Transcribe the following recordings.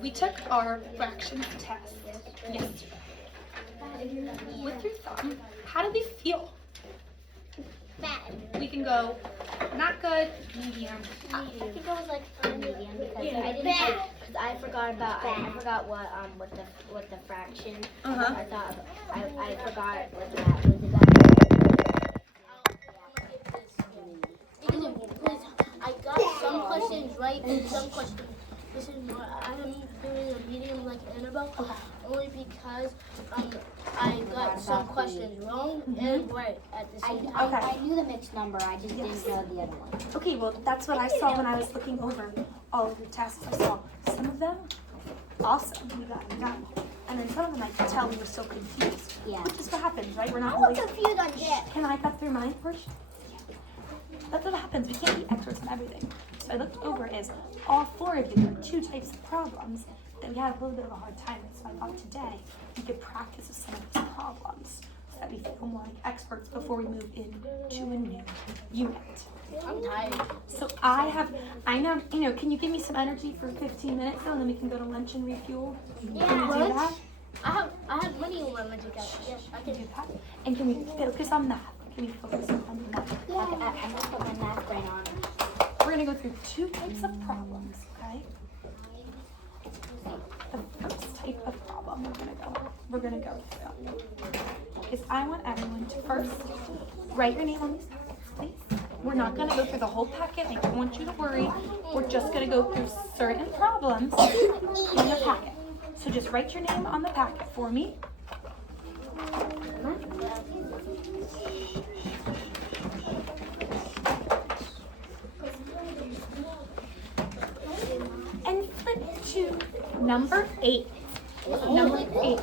We took our fractions test yesterday. With your thumb, how did we feel? Bad. We can go not good, medium. I think it was like medium because I didn't. Bad. Because I forgot what the fraction. Uh-huh. I thought I forgot what that was Please, I got some questions right and some questions. This is why I'm doing a medium like Annabelle, only because I got some questions wrong and right at the same time. I knew the mixed number. I just didn't know the other one. Okay, well, that's what I saw when I was looking over all of your tests. I saw some of them, awesome, we got them done. And then some of them I could tell we were so confused. Yeah. Which is what happens, right? We're not I was always... confused on this. Can I cut through mine first? That's what happens. We can't be experts in everything. So I looked over is all four of you are two types of problems that we had a little bit of a hard time with. So I thought today we could practice with some of these problems so that we feel more like experts before we move into a new unit. I'm tired. So I know, can you give me some energy for 15 minutes though, and then we can go to lunch and refuel? Yeah. Can we do that? I have money in my magic account. Yes, I Can can. we do that? And can we focus on math? Can we focus on math? I'm gonna put my math brain on. We're gonna go through two types of problems, okay? The first type of problem we're gonna go through is I want everyone to first write your name on these packets, please. We're not gonna go through the whole packet. I don't want you to worry. We're just gonna go through certain problems in the packet. So just write your name on the packet for me. And flip to number 8. Number 8.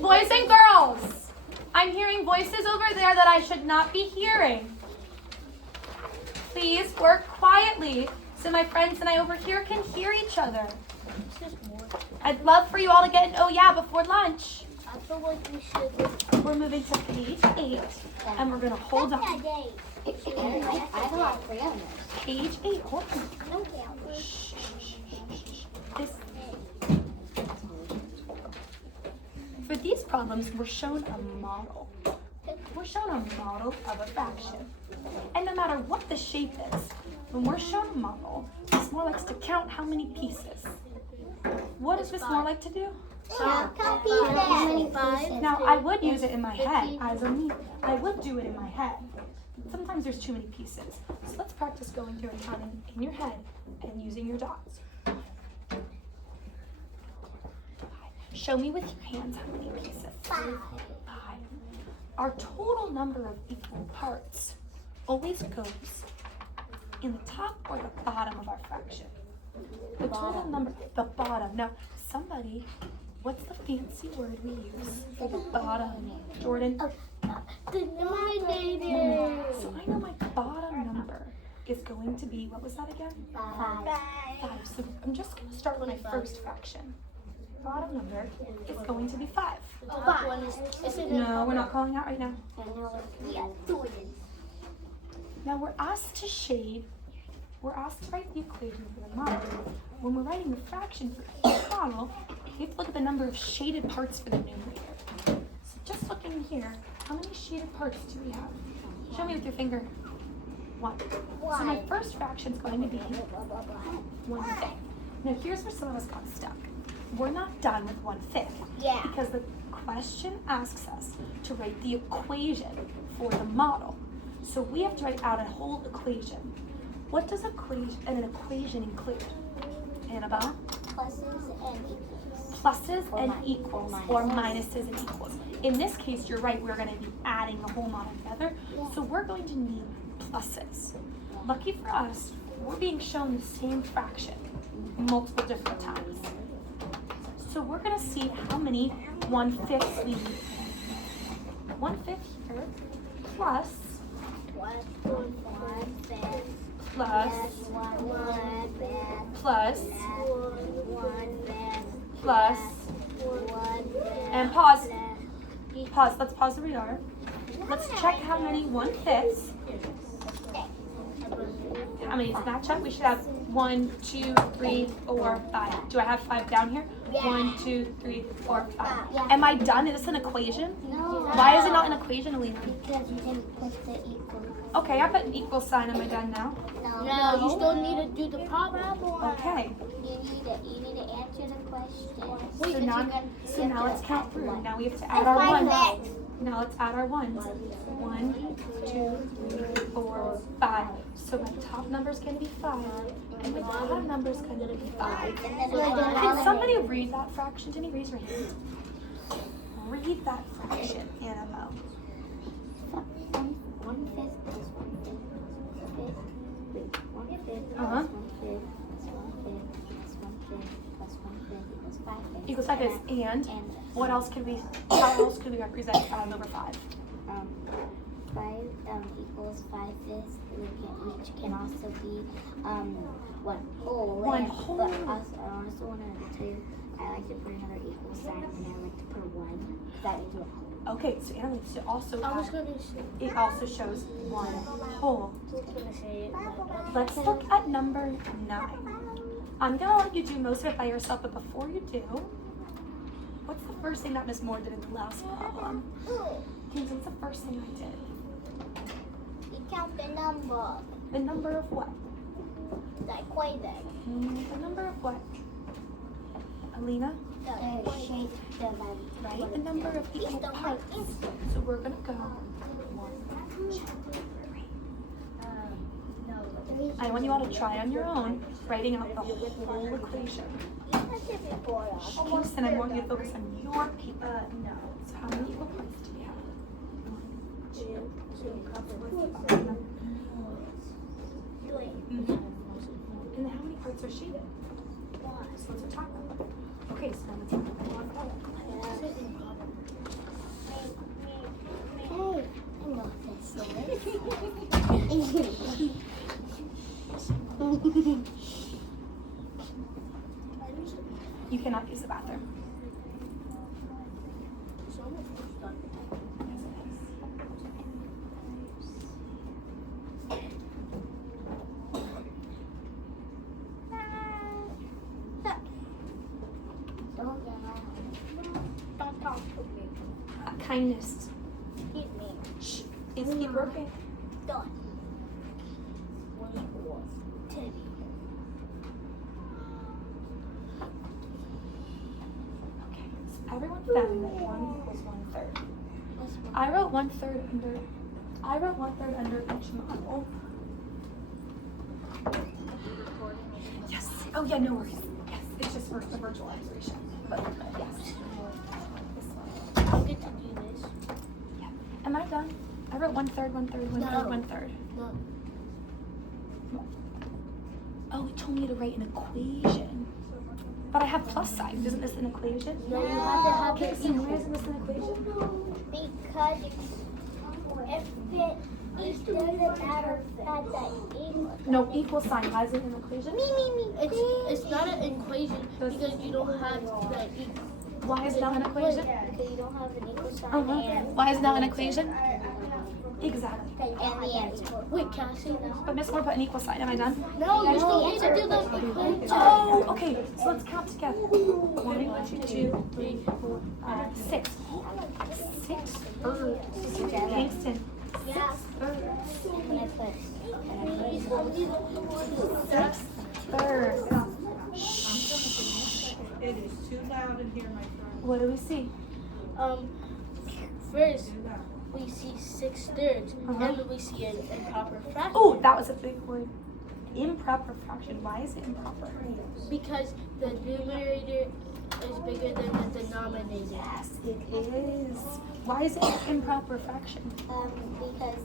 Boys and girls, I'm hearing voices over there that I should not be hearing. Please work quietly so my friends and I over here can hear each other. I'd love for you all to get an oh yeah before lunch. I feel like we should. We're moving to page 8 and we're gonna hold on. I have a lot of crayons. Page 8, hold on. Shh, shh, shh, shh, shh. For these problems, we're shown a model. We're shown a model of a fraction. And no matter what the shape is, when we're shown a model, this more likes to count how many pieces. What does this more like to do? How many five? Now, I would use it in my head. I would do it in my head. Sometimes there's too many pieces. So let's practice going through and counting in your head and using your dots. Show me with your hands how many pieces. 5. Our total number of equal parts always goes in the top or the bottom of our fraction. The total number, the bottom. Now, somebody, what's the fancy word we use for the bottom? Jordan? Denominator. So I know my bottom number is going to be, what was that again? 5. So I'm just going to start with my first fraction. Bottom number is going to be 5. No, we're not calling out right now. Now we're asked to shade, we're asked to write the equation for the model. When we're writing the fraction for each model, we have to look at the number of shaded parts for the numerator. So just looking here, how many shaded parts do we have? Show me with your finger. 1. So my first fraction is going to be 1/5. Now here's where some of us got stuck. We're not done with 1/5. Yeah. Because the question asks us to write the equation for the model. So we have to write out a whole equation. What does an equation include? Annabelle? Pluses and equals, or minuses and equals. In this case, you're right, we're going to be adding the whole model together. So we're going to need pluses. Lucky for us, we're being shown the same fraction multiple different times. So we're going to see how many 1/5 we need. 1/5 here, plus and pause. Let's pause where we are. Let's check how many 1/5s. How many match up? We should have 1, 2, 3, 4, 5. Do I have 5 down here? Yeah. 1, 2, 3, 4, 5. Yeah. Am I done? Is this an equation? No. Why is it not an equation, Alina? Because you didn't put the equal. Okay, I put an equal sign. Am I done now? No, you still need to do the problem. Okay. You need to answer the question. So now let's count through. Now we have to add our ones. Now let's add our ones. 1, 2, 3, 4, 5. So my top number is going to be 5, and my bottom number is going to be 5. Can somebody read that fraction to me? Raise your hand. Read that fraction, Annabelle. 1/5 plus 1/5 plus 1/5 Uh-huh. plus 1/5 equals 5/5 Equals 5 is and. What else could we? How else could we represent 5 over 5? 5 equals 5/5, which can also be 1 whole. One whole. But also, I also want to tell you, I like to put another equal sign, and I like to put 1. That makes it whole. Okay, so Anna likes to also I was add, going to say. it also shows 1 whole. I was going to say it. Let's look at number 9. I'm gonna let you do most of it by yourself, but before you do, what's the first thing that Miss Moore did in the last problem? James, what's the first thing I did? You count the number. The number of what? The equation. The number of what? Alina? The shape. Right? The number of equal parts. So we're gonna go 1, 2, 3. I want you all to try on your own, writing out the whole equation. And I want you to focus on your paper. So how many equal parts do we have? 1, 2, 3, 4, 5. And how many parts are shaded? So let's talk about it. Okay, so now let's talk about Hey, I love this. You cannot use the bathroom. Don't talk to me. Kindness. Hit me. Shh. Is he working? Done. Teddy. Okay. So everyone found that 1 equals 1/3. I wrote 1/3 under. I wrote 1/3 under each model. Yes. Oh yeah, no worries. Yes, it's just for the virtual observation. But yes. I'll get to do this. Yeah. Am I done? I wrote 1/3, 1/3, 1/3, No. 1/3. No. Oh, it told me to write an equation. But I have plus signs. Isn't this an equation? No, you have to have Okay, the so why isn't this an equation? Because if it doesn't matter that the equal. No, equal sign. Why is it an equation? It's not an equation because you don't have the equal. Why is it not an equation? Because you don't have an equal sign and Why is it not an equation? Exactly. and the answer. Wait, can I say this? But Miss Moore put an equal sign. Am I done? No, you still need to do the equation. Oh, okay. So let's count together. 1, 2, 3, 4, 5, 6. 6 birds. Kingston. 6 birds. 6 birds. Shh. It is too loud in here, my friend. What do we see? First we see 6/3, Uh-huh. and then we see an improper fraction. Oh, that was a big word. Improper fraction. Why is it improper? Because the numerator is bigger than the denominator. Yes, it is. Why is it an improper fraction? Because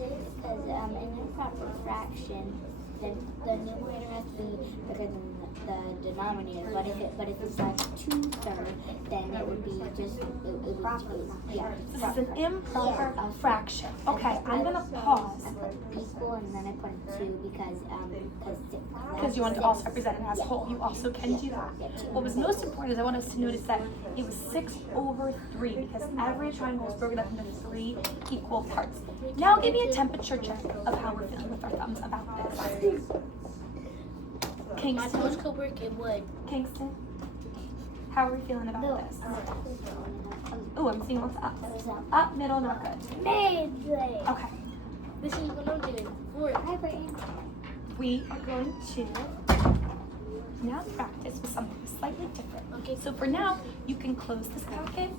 an improper fraction, the numerator has to be bigger than the denominator. But if it's like 2/3, then it would be just yeah. This is an improper fraction. Okay, I'm gonna pause I put equal and then I put 2 because you want to also represent it as a whole. You also can do that. What was most important is I want us to notice that it was 6/3 because every triangle is broken up into 3 equal parts. Now give me a temperature check of how we're feeling with our thumbs about this. Kingston. post could work, it would. Kingston, how are we feeling about this? Oh, I'm seeing what's up. Up, middle, not good. Okay, This is what I'm doing. 4. we are going to now practice with something slightly different. Okay. So for now, you can close this packet.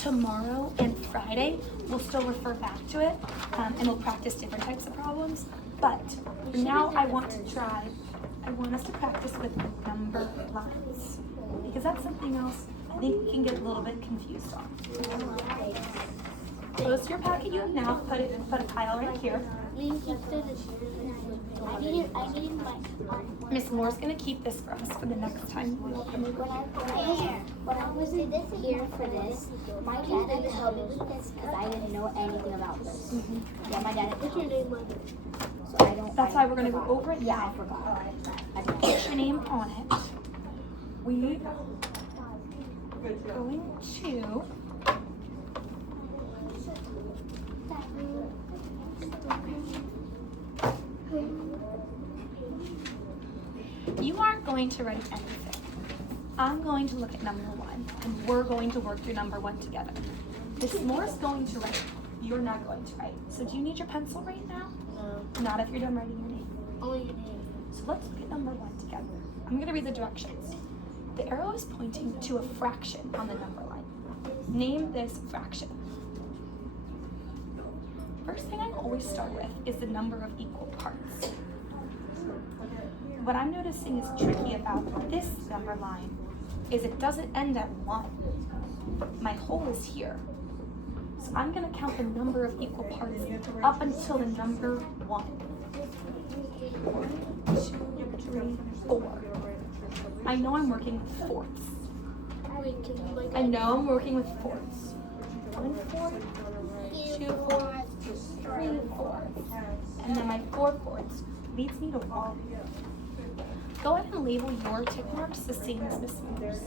Tomorrow and Friday, we'll still refer back to it, and we'll practice different types of problems. But for now, I want us to practice with number lines, because that's something else I think we can get a little bit confused on. Close your packet you have now, put a pile right here. Me and Kingston is I need my. Miss Moore's gonna keep this for us for the next time. When I was here for this, my dad had to help me with this because I didn't know anything about this. Yeah, my dad. What's your name, Mother? So I don't. That's why we're gonna go over it Yeah, now. I forgot. I Put your name on it. We are going to you aren't going to write anything. I'm going to look at number 1, and we're going to work through number 1 together. Miss Moore's going to write. You're not going to write. So do you need your pencil right now? No. Not if you're done writing your name. Only your name. So let's look at number 1 together. I'm going to read the directions. The arrow is pointing to a fraction on the number line. Name this fraction. First thing I always start with is the number of equal parts. What I'm noticing is tricky about this number line is it doesn't end at 1. My whole is here. So I'm going to count the number of equal parts up until the number 1. 1, 2, 3, 4. I know I'm working with fourths. Wait, can you like I know I'm working with fourths. 1 fourth, 2 fourths, 3 fourths, and then my 4 fourths leads me to 1. Go ahead and label your tick marks the same as Miss Moore's.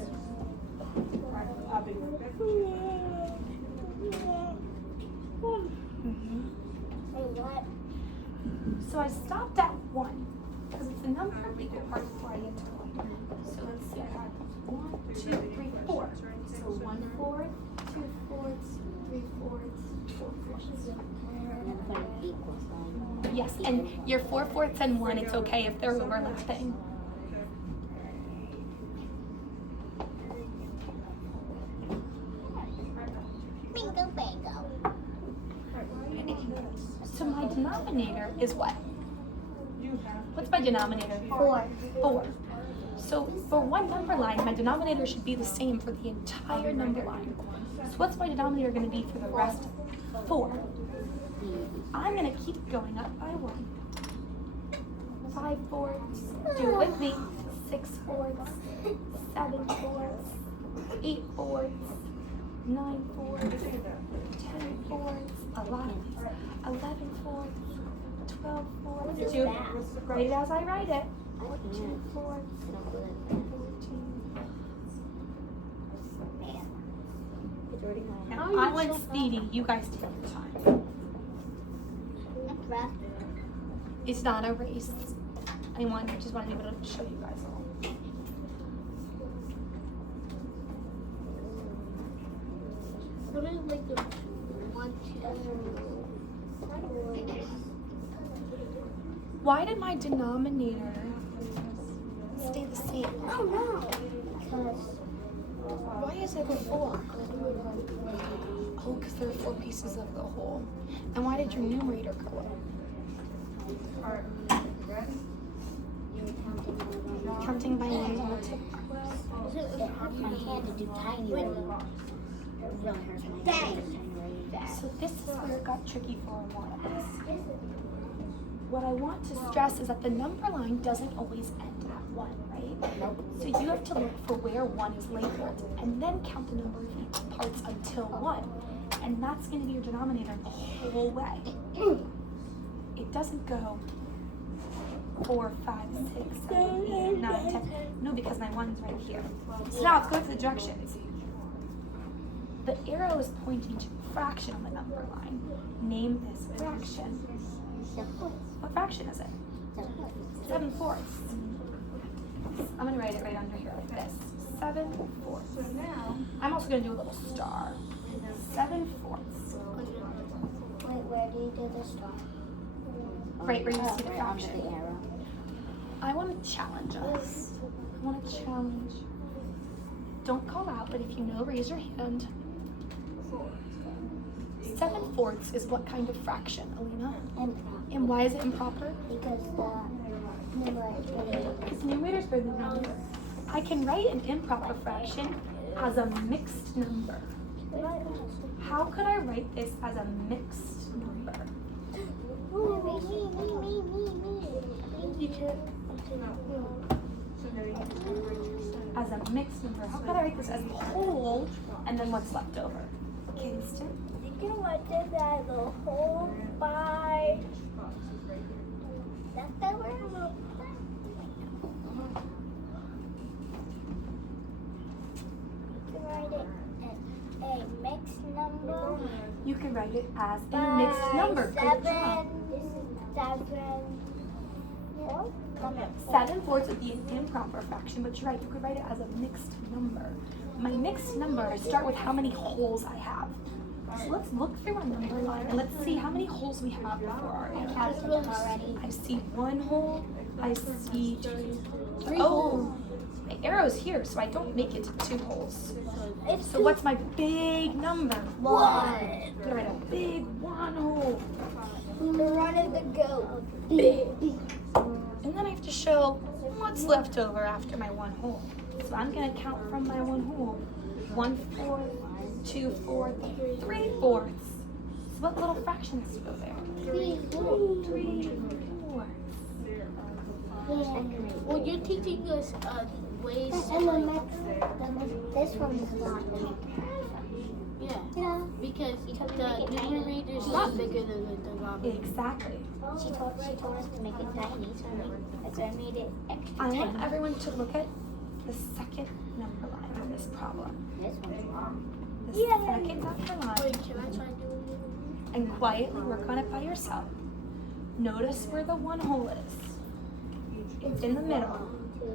So I stopped at 1 because it's the number of equal parts before I get to 1. So let's see, I have 1, 2, 3, 4. So 1 fourth, 2 fourths, 3 fourths, 4 fourths. Yes, and your 4 fourths and 1, it's okay if they're overlapping. Bingo, bango. So my denominator is what? What's my denominator? 4. 4. So for one number line, my denominator should be the same for the entire number line. So what's my denominator going to be for the rest? 4. I'm going to keep going up by 1. 5 fourths. Do it with me. 6 fourths. 7 fourths. 8 fourths. 9 fourths. 10 fourths. A lot of these. 11 fourths. 12 fourths. Do write it as I write it. 14 fourths. 14. Now, I went speedy. You guys take your time. It's not a race. I just want to be able to show you guys all. What is like the 1, 2? Why did my denominator stay the same? Oh no. Because Why is it a 4? Oh, because there are 4 pieces of the whole. And why did your numerator go up? Counting by names on the tick marks. it hurts my hand to do tiny ones. It really hurts my hand to do tiny really bad. So this is where it got tricky for a lot of us. What I want to stress is that the number line doesn't always end at 1, right? Nope. So you have to look for where 1 is labeled and then count the number of equal parts until 1. And that's going to be your denominator the whole way. It doesn't go 4, 5, 6, 7, 8, 9, 10. No, because my 1's right here. So now let's go to the directions. The arrow is pointing to a fraction on the number line. Name this fraction. What fraction is it? 7 fourths. I'm gonna write it right under here like this. 7/4. So now, I'm also gonna do a little star. 7/4. Wait, where do you do the star? Right where you see the Right under fraction. the arrow. I want to challenge us. I want to challenge. Don't call out, but if you know, raise your hand. 7/4 is what kind of fraction, Alina? Improper. And why is it improper? Because the numerator is bigger. Because the numerator is bigger than the denominator. I can write an improper fraction as a mixed number. How could I write this as a mixed number? You can. so now you can write your percentage. As a mixed number. How could I write this as a whole and then what's left over? Kingston? You can write this as a whole by leftover. You can write it as a mixed number. You can write it as a By mixed number. Good job. 7/4 would be an improper fraction, but you're right, you could write it as a mixed number. My mixed number, I start with how many holes I have. So let's look through our number line and let's see how many holes we have before our arrow. Already. I see 1 hole, I see 2. Three Oh, my arrow's here, so I don't make it to 2 holes. It's So what's my big number? one. I'm gonna write a big 1 hole. Run of the goat. And then I have to show what's left over after my 1 hole. So I'm gonna count from my 1 hole. 1/4, 2/4, 3/4. So what little fractions go there? 3/4. Well, you're teaching us ways to And the like, next, this one is not. yeah, Yeah. because the numerator is not bigger than the denominator. Exactly. She told us to make it tiny, so I made it extra I tiny. want everyone to look at the second number line on this problem. This one's long. The second number line. Wait, can I try doing it? And quietly work on it by yourself. Notice where the 1 hole is. It's in the middle.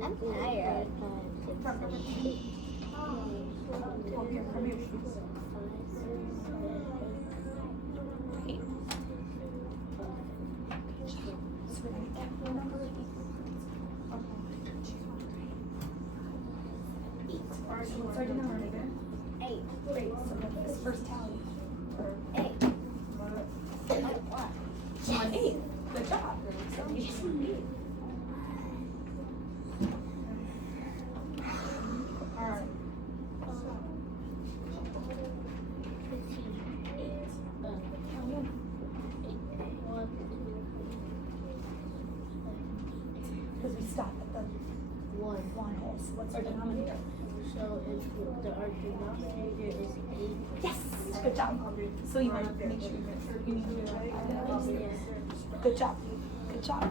I'm tired. Right? So we're gonna count the number of eight. So what's our denominator? 8. Great. So what's this first tally? 8. 1/8. Good job. So 8. Alright, Count in. Because we stop at the 1 hole. So what's our denominator? So if our denominator is 8, Yes. Good job. So you want to make sure you need to write that. Good job. Good job.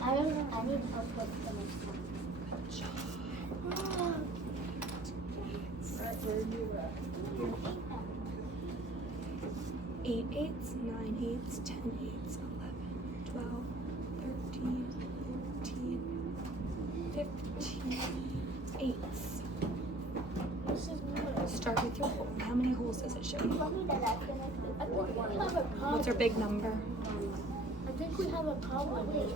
I don't know. I need help with the next one. Good job. Eight eights, 9 eights, 10 eights, 11, 12, 13, 14, 15 eights. this is good. Start with your hole. How many holes does it show you? Tell me that I can make I think we have a problem. What's our big number? I think we have a problem here.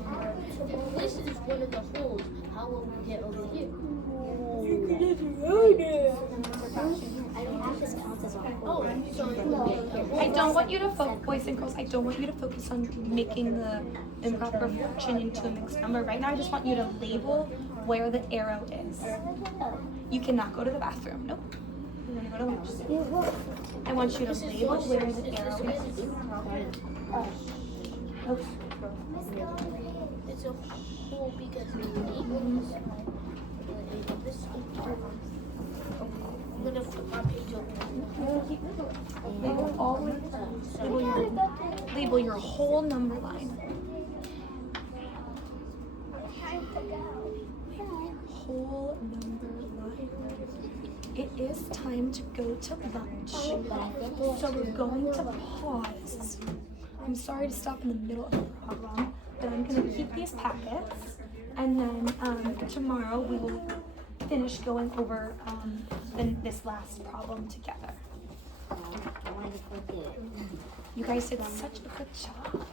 If this is one of the holes, how will we get over here? I don't have this counts as a whole. Oh, so I don't want you to focus, boys and girls, I don't want you to focus on making the improper fraction into a mixed number. Right now, I just want you to label where the arrow is. You cannot go to the bathroom. Nope. You're gonna go to lunch. I want you to label where the arrow is. Okay. it's a hole because it's 8. I'm gonna flip my page over. Label all the way down. Label your whole number line. Whole number line. It is time. time to go to lunch. So we're going to pause. I'm sorry to stop in the middle of the problem, but I'm going to keep these packets, and then tomorrow we will finish going over this last problem together. You guys did such a good job.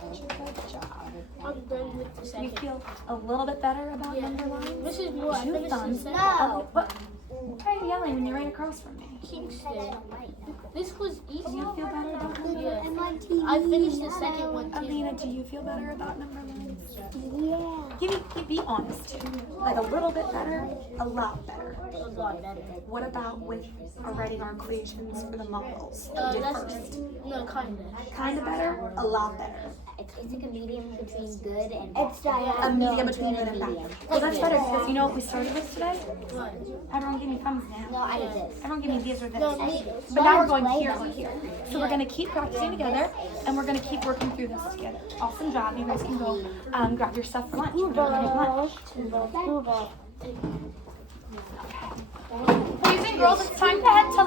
Such a good job. I'm done with the You second. feel a little bit better about number lines? This is more. I Two finished the thumbs. second. No. What? Why are you yelling when you're right across from me? Kingston. This was easy. Do you feel better about number Yeah. lines? I finished the second one too. Alina, do you feel better about number lines? Yeah. Be honest. Like a little bit better, a lot better. A lot better. What about with writing our equations for the models? We did That's first. no kind of. Kind of better, a lot better. It's like a medium between good and It's bad. A medium between good and bad. Well, that's better because you know what we started with today? What? Everyone give me thumbs No, now. I did this. Everyone give me these or this. No, me. But now we're going here or here. So we're going to keep practicing together, and we're going to keep working through this together. Awesome job. You guys can go grab your stuff for lunch. We're going to lunch. Boys and girls, it's time to head to